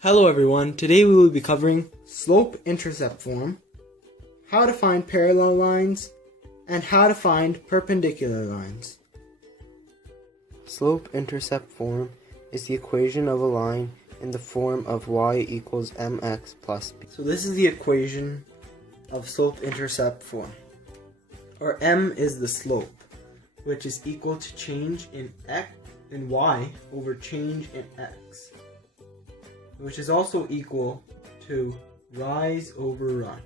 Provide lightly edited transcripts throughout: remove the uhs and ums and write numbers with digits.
Hello everyone, today we will be covering slope-intercept form, how to find parallel lines, and how to find perpendicular lines. Slope-intercept form is the equation of a line in the form of y equals mx plus b. So this is the equation of slope-intercept form, or m is the slope, which is equal to change in y over change in x, which is also equal to rise over run.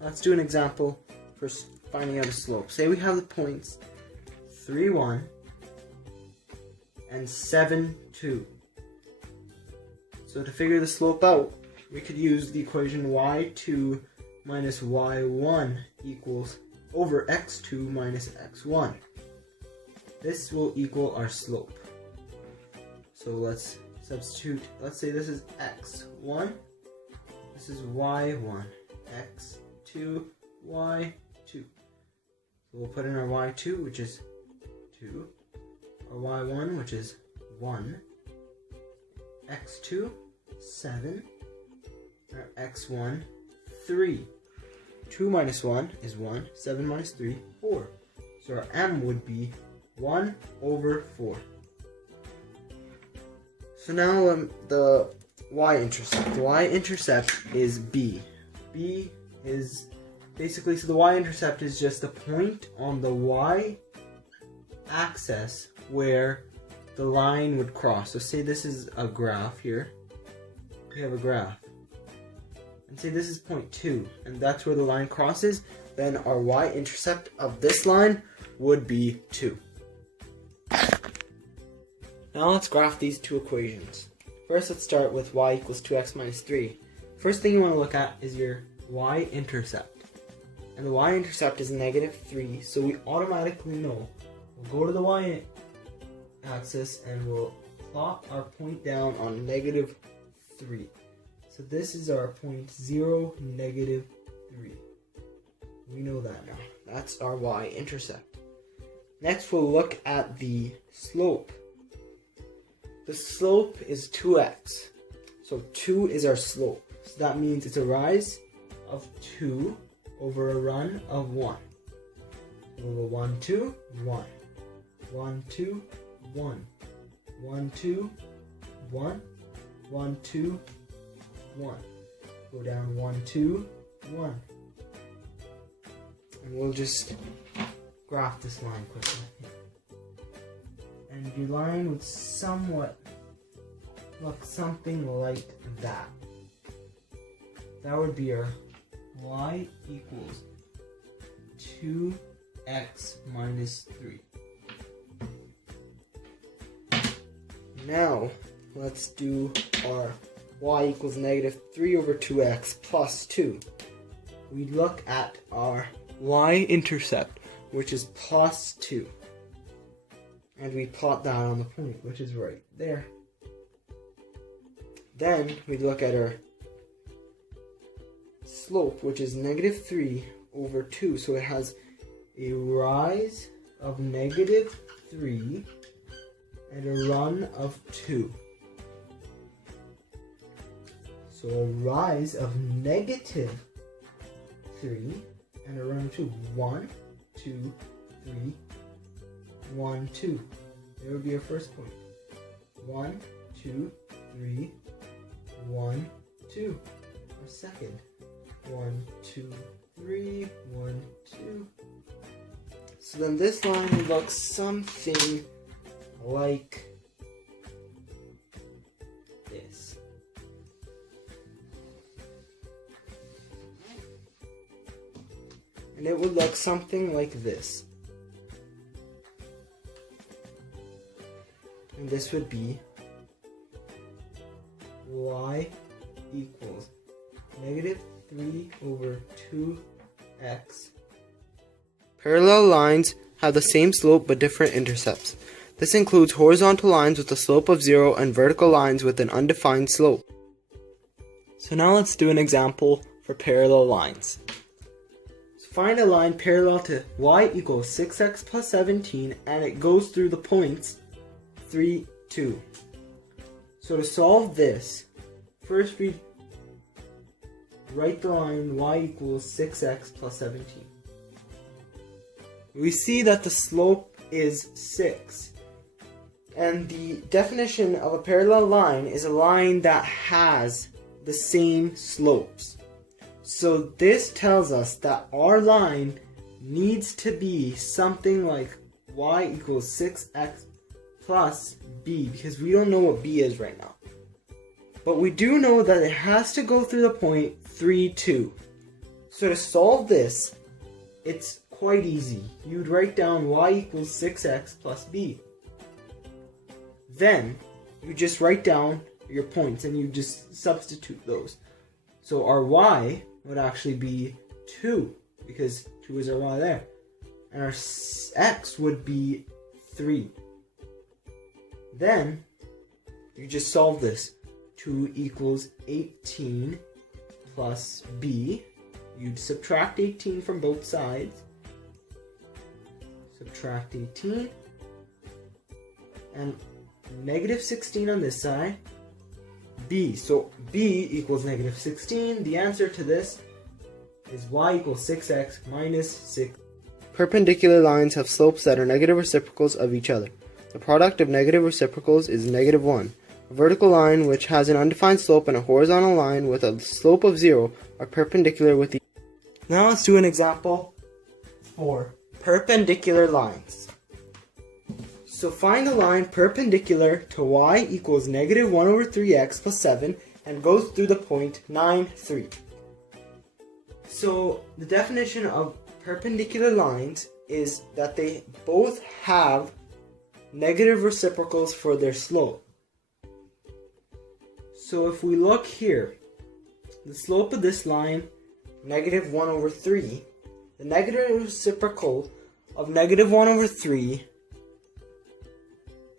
Let's do an example for finding out a slope. Say we have the points 3, 1 and 7, 2. So to figure the slope out, we could use the equation y2 minus y1 equals over x2 minus x1. This will equal our slope. So let's substitute. Let's say this is x1, this is y1, x2, y2. So we'll put in our y2, which is 2, our y1, which is 1, x2, 7, our x1, 3. 2 minus 1 is 1, 7 minus 3, 4. So our m would be 1 over 4. So now the y-intercept. The y-intercept is b. B is basically, so the y-intercept is just a point on the y-axis where the line would cross. So say this is a graph here. We have a graph. And say this is point 2, and that's where the line crosses. Then our y-intercept of this line would be 2. Now let's graph these two equations. First, let's start with y equals 2x minus 3. First thing you want to look at is your y-intercept. And the y-intercept is negative 3, so we automatically know. We'll go to the y-axis and we'll plot our point down on negative 3. So this is our point 0, negative 3. We know that now. That's our y-intercept. Next, we'll look at the slope. The slope is 2x. So 2 is our slope. So that means it's a rise of 2 over a run of 1. We'll go 1, 2, 1. 1, 2, 1. 1, 2, 1. 1, 2, 1. Go down 1, 2, 1. And we'll just graph this line quickly. And your line would somewhat look something like that. That would be our y equals 2x minus 3. Now, let's do our y equals negative 3 over 2x plus 2. We look at our y-intercept, which is plus 2. And we plot that on the point, which is right there. Then we look at our slope, which is negative 3 over 2. So it has a rise of negative 3 and a run of 2. So a rise of negative 3 and a run of 2. 1, 2, 3, 1, 2. There would be our first point. 1, 2, 3, 1, 2. Our second. 1, 2, 3, 1, 2. So then this line would look something like this. And it would look something like this. And this would be y equals negative 3 over 2x. Parallel lines have the same slope but different intercepts. This includes horizontal lines with a slope of 0 and vertical lines with an undefined slope. So now let's do an example for parallel lines. So find a line parallel to y equals 6x plus 17, and it goes through the points 3, 2. So to solve this, first we write the line y equals 6x plus 17. We see that the slope is 6. And the definition of a parallel line is a line that has the same slopes. So this tells us that our line needs to be something like y equals 6x plus b, because we don't know what b is right now. But we do know that it has to go through the point 3, 2. So to solve this, it's quite easy. You'd write down y equals 6x plus b. Then you just write down your points and you just substitute those. So our y would actually be 2, because 2 is our y there. And our x would be 3. Then you just solve this. 2 equals 18 plus b. You'd subtract 18 from both sides. Subtract 18. And negative 16 on this side. b. So b equals negative 16. The answer to this is y equals 6x minus 6. Perpendicular lines have slopes that are negative reciprocals of each other. The product of negative reciprocals is negative 1. A vertical line which has an undefined slope and a horizontal line with a slope of 0 are perpendicular with each other. Now let's do an example for perpendicular lines. So find the line perpendicular to y equals negative 1 over 3x plus 7 and goes through the point 9, 3. So the definition of perpendicular lines is that they both have negative reciprocals for their slope. So if we look here, the slope of this line, negative 1 over 3, the negative reciprocal of negative 1 over 3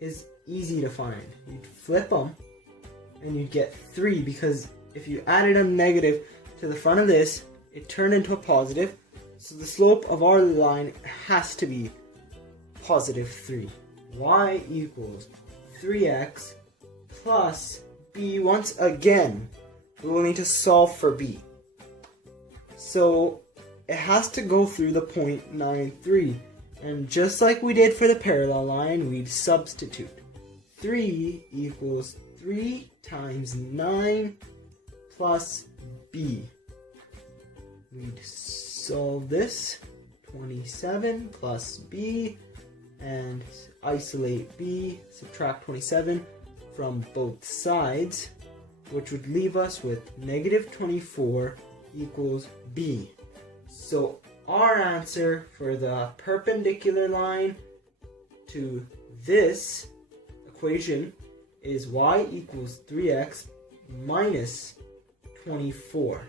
is easy to find. You'd flip them and you'd get 3, because if you added a negative to the front of this, it turned into a positive. So the slope of our line has to be positive 3. Y equals 3x plus b. Once again, we will need to solve for b. So it has to go through the point 9, 3. And just like we did for the parallel line, we'd substitute. 3 equals 3 times 9 plus b. We'd solve this. 27 plus b, and isolate b, subtract 27 from both sides, which would leave us with negative 24 equals b. So our answer for the perpendicular line to this equation is y equals 3x minus 24.